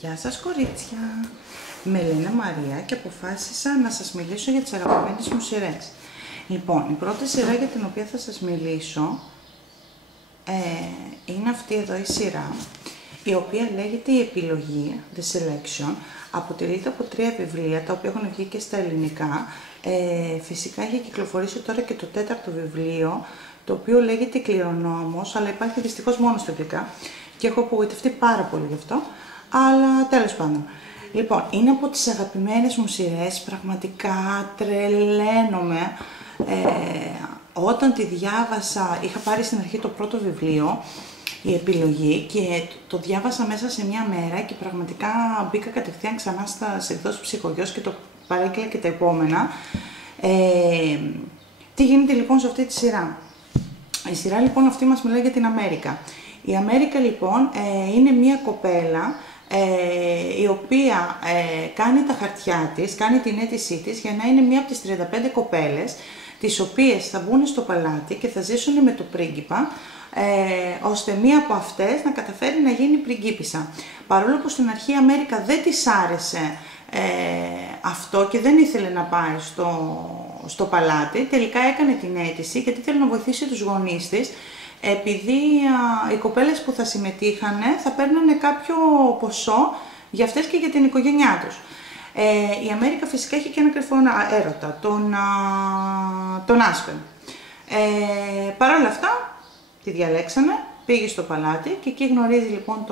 Γεια σας κορίτσια! Με λένε Μαρία και αποφάσισα να σας μιλήσω για τις αγαπημένες μου σειρές. Λοιπόν, η πρώτη σειρά για την οποία θα σας μιλήσω είναι αυτή εδώ η σειρά, η οποία λέγεται «Η Επιλογή», The Selection. Αποτελείται από 3 βιβλία, τα οποία έχουν βγει και στα ελληνικά. Φυσικά έχει κυκλοφορήσει τώρα και το 4ο βιβλίο, το οποίο λέγεται «Κληρονόμος», αλλά υπάρχει δυστυχώς μόνο στα αγγλικά και έχω απογοητευτεί πάρα πολύ γι' αυτό, αλλά τέλος πάντων. Λοιπόν, είναι από τις αγαπημένες μου σειρές, πραγματικά τρελαίνομαι. Όταν τη διάβασα, είχα πάρει στην αρχή το πρώτο βιβλίο, «Η Επιλογή», και το διάβασα μέσα σε μια μέρα και πραγματικά μπήκα κατευθείαν ξανά στις εκδόσεις Ψυχογιός και το παρέκλα και τα επόμενα. Τι γίνεται λοιπόν σε αυτή τη σειρά? Η σειρά λοιπόν αυτή μας μιλάει για την Αμέρικα. Η Αμέρικα λοιπόν είναι μια κοπέλα η οποία κάνει τα χαρτιά της, κάνει την αίτησή της για να είναι μία από τις 35 κοπέλες τις οποίες θα μπουν στο παλάτι και θα ζήσουν με το πρίγκιπα, ώστε μία από αυτές να καταφέρει να γίνει πριγκίπισσα. Παρόλο που στην αρχή η Αμέρικα δεν της άρεσε αυτό και δεν ήθελε να πάει στο παλάτι, τελικά έκανε την αίτηση γιατί ήθελε να βοηθήσει τους γονείς της, επειδή οι κοπέλες που θα συμμετείχανε θα παίρνανε κάποιο ποσό για αυτές και για την οικογένειά τους. Η Αμέρικα φυσικά έχει και ένα κρυφό έρωτα, τον Άσπεν. Παρ' όλα αυτά τη διαλέξανε, πήγε στο παλάτι και εκεί γνωρίζει λοιπόν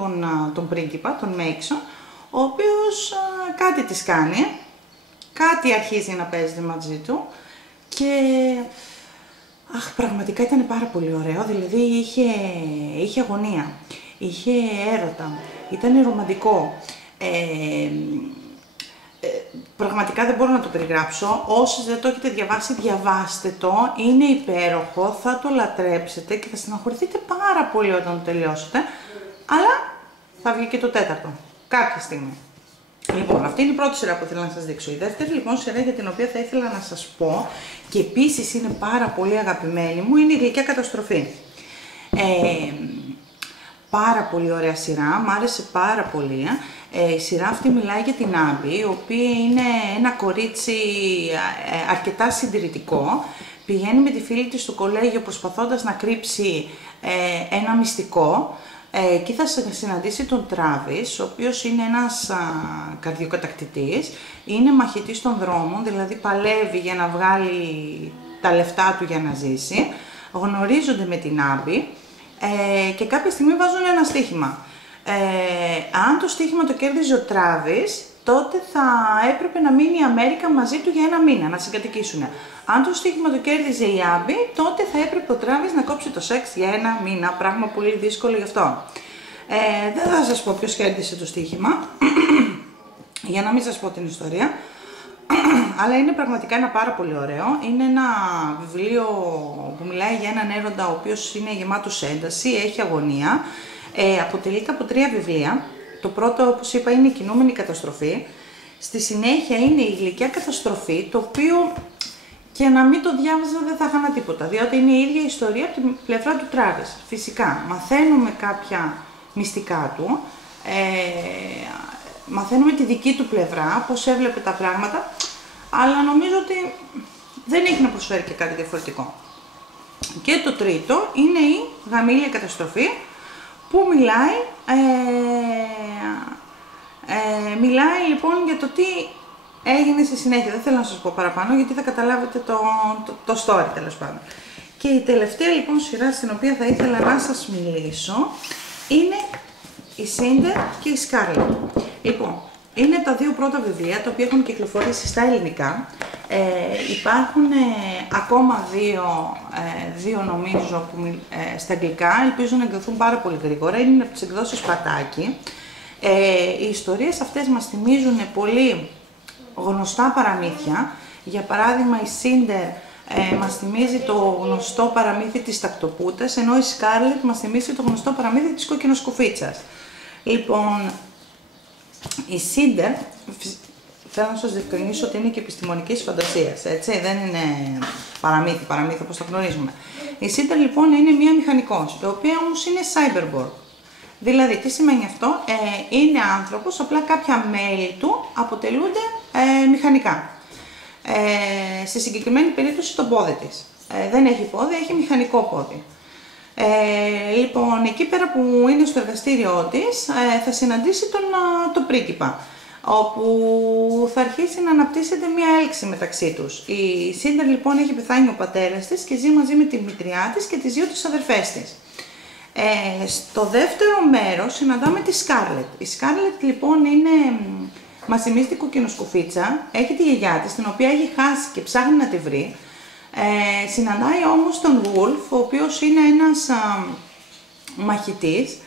τον πρίγκιπα, τον Μέιξον, ο οποίος κάτι της κάνει, κάτι αρχίζει να παίζει μαζί του και πραγματικά ήταν πάρα πολύ ωραίο, δηλαδή είχε αγωνία, είχε έρωτα, ήταν ρομαντικό. Πραγματικά δεν μπορώ να το περιγράψω. Όσοι δεν το έχετε διαβάσει, διαβάστε το, είναι υπέροχο, θα το λατρέψετε και θα στεναχωρηθείτε πάρα πολύ όταν το τελειώσετε, αλλά θα βγει και το 4ο κάποια στιγμή. Λοιπόν, αυτή είναι η πρώτη σειρά που ήθελα να σας δείξω. Η δεύτερη λοιπόν σειρά για την οποία θα ήθελα να σας πω και επίσης είναι πάρα πολύ αγαπημένη μου είναι η Γλυκιά Καταστροφή. Πάρα πολύ ωραία σειρά, μ' άρεσε πάρα πολύ. Η σειρά αυτή μιλάει για την Άμπη, η οποία είναι ένα κορίτσι αρκετά συντηρητικό. Πηγαίνει με τη φίλη της στο κολέγιο προσπαθώντας να κρύψει ένα μυστικό. Εκεί θα συναντήσει τον Τράβις, ο οποίος είναι ένας καρδιοκατακτητής, είναι μαχητής των δρόμων, δηλαδή παλεύει για να βγάλει τα λεφτά του για να ζήσει. Γνωρίζονται με την Άμπη και κάποια στιγμή βάζουν ένα στοίχημα. Αν το στοίχημα το κέρδιζε ο Τράβις, τότε θα έπρεπε να μείνει η Αμέρικα μαζί του για 1 μήνα, να συγκατοικήσουν. Αν το στοίχημα το κέρδιζε η Άμπη, τότε θα έπρεπε ο Τράβις να κόψει το σεξ για 1 μήνα, πράγμα πολύ δύσκολο γι' αυτό. Δεν θα σας πω ποιος κέρδισε το στοίχημα, για να μην σας πω την ιστορία, αλλά είναι πραγματικά ένα πάρα πολύ ωραίο. Είναι ένα βιβλίο που μιλάει για έναν έρωτα ο οποίος είναι γεμάτος ένταση, έχει αγωνία. Αποτελείται από 3 βιβλία. Το πρώτο, όπως είπα, είναι η Κινούμενη Καταστροφή. Στη συνέχεια είναι η Γλυκιά Καταστροφή, το οποίο και να μην το διάβαζα δεν θα χάνα τίποτα, διότι είναι η ίδια ιστορία από την πλευρά του Τράβις. Φυσικά, μαθαίνουμε κάποια μυστικά του, μαθαίνουμε τη δική του πλευρά, πώς έβλεπε τα πράγματα, αλλά νομίζω ότι δεν έχει να προσφέρει και κάτι διαφορετικό. Και το τρίτο είναι η Γαμήλια Καταστροφή, που μιλάει λοιπόν για το τι έγινε στη συνέχεια. Δεν θέλω να σας πω παραπάνω γιατί θα καταλάβετε το story τέλος πάντων. Και η τελευταία λοιπόν σειρά στην οποία θα ήθελα να σας μιλήσω είναι η Σίντερ και η Σκάρλετ. Λοιπόν, είναι τα 2 πρώτα βιβλία τα οποία έχουν κυκλοφορήσει στα ελληνικά. Υπάρχουν ακόμα 2 νομίζω στα αγγλικά, ελπίζω να εκδοθούν πάρα πολύ γρήγορα, είναι από τις εκδόσεις Πατάκη. Οι ιστορίες αυτές μας θυμίζουν πολύ γνωστά παραμύθια. Για παράδειγμα η Σίντερ μας θυμίζει το γνωστό παραμύθι της Τακτοπούτας, ενώ η Σκάρλετ μας θυμίζει το γνωστό παραμύθι της Κοκκινοσκουφίτσας. Λοιπόν, η Σίντερ, θέλω να σας διευκρινίσω ότι είναι και επιστημονικής φαντασίας, έτσι, δεν είναι παραμύθι όπως το γνωρίζουμε. Η Σίντερ λοιπόν είναι μία μηχανικός, η οποία όμως είναι cyberborg. Δηλαδή, τι σημαίνει αυτό? Είναι άνθρωπος, απλά κάποια μέλη του αποτελούνται μηχανικά. Στη συγκεκριμένη περίπτωση το πόδι της. Δεν έχει πόδι, έχει μηχανικό πόδι. Λοιπόν, εκεί πέρα που είναι στο εργαστήριό της, θα συναντήσει τον πρίγκιπα, όπου θα αρχίσει να αναπτύσσεται μία έλξη μεταξύ τους. Η Σίντερ λοιπόν έχει πεθάνει ο πατέρας της και ζει μαζί με τη μητριά της και τις δύο τις αδερφές της. Στο δεύτερο μέρος συναντάμε τη Σκάρλετ. Η Σκάρλετ λοιπόν μας θυμίζει την κοκκινοσκουφίτσα, έχει τη γιαγιά της, την οποία έχει χάσει και ψάχνει να τη βρει. Συναντάει όμως τον Wolf, ο οποίος είναι ένας μαχητής.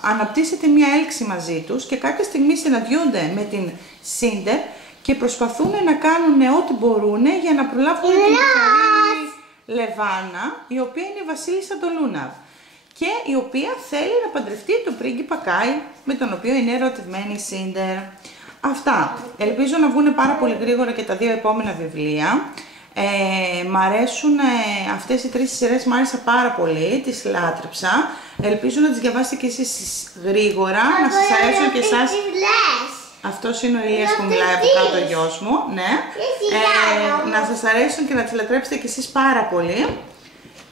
Αναπτύσσεται μία έλξη μαζί τους και κάποια στιγμή συναντιούνται με την Σίντερ και προσπαθούν να κάνουν ό,τι μπορούν για να προλάβουν την καθαρή Λεβάνα, η οποία είναι η βασίλισσα των Λούναρ και η οποία θέλει να παντρευτεί τον πρίγκιπα Κάι, με τον οποίο είναι ερωτευμένη η Σίντερ. Αυτά. Ελπίζω να βγουν πάρα πολύ γρήγορα και τα δύο επόμενα βιβλία. Μ' αρέσουν αυτές οι τρεις σειρές, μ' άρεσα πάρα πολύ, τις λάτρεψα. Ελπίζω να τις διαβάσετε και εσείς γρήγορα, να σας αρέσουν και εσάς. Αυτός είναι ο Ηλίας που μιλάει από κάτω, ο γιος μου, ναι. Να σας αρέσουν και να τις λατρέψετε και εσείς πάρα πολύ.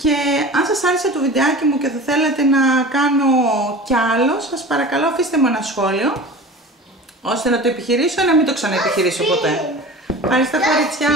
Και αν σας άρεσε το βιντεάκι μου και θα θέλετε να κάνω κι άλλο, σας παρακαλώ αφήστε μου ένα σχόλιο, ώστε να το επιχειρήσω ή να μην το ξαναεπιχειρήσω ποτέ. Ευχαριστώ κορίτσια!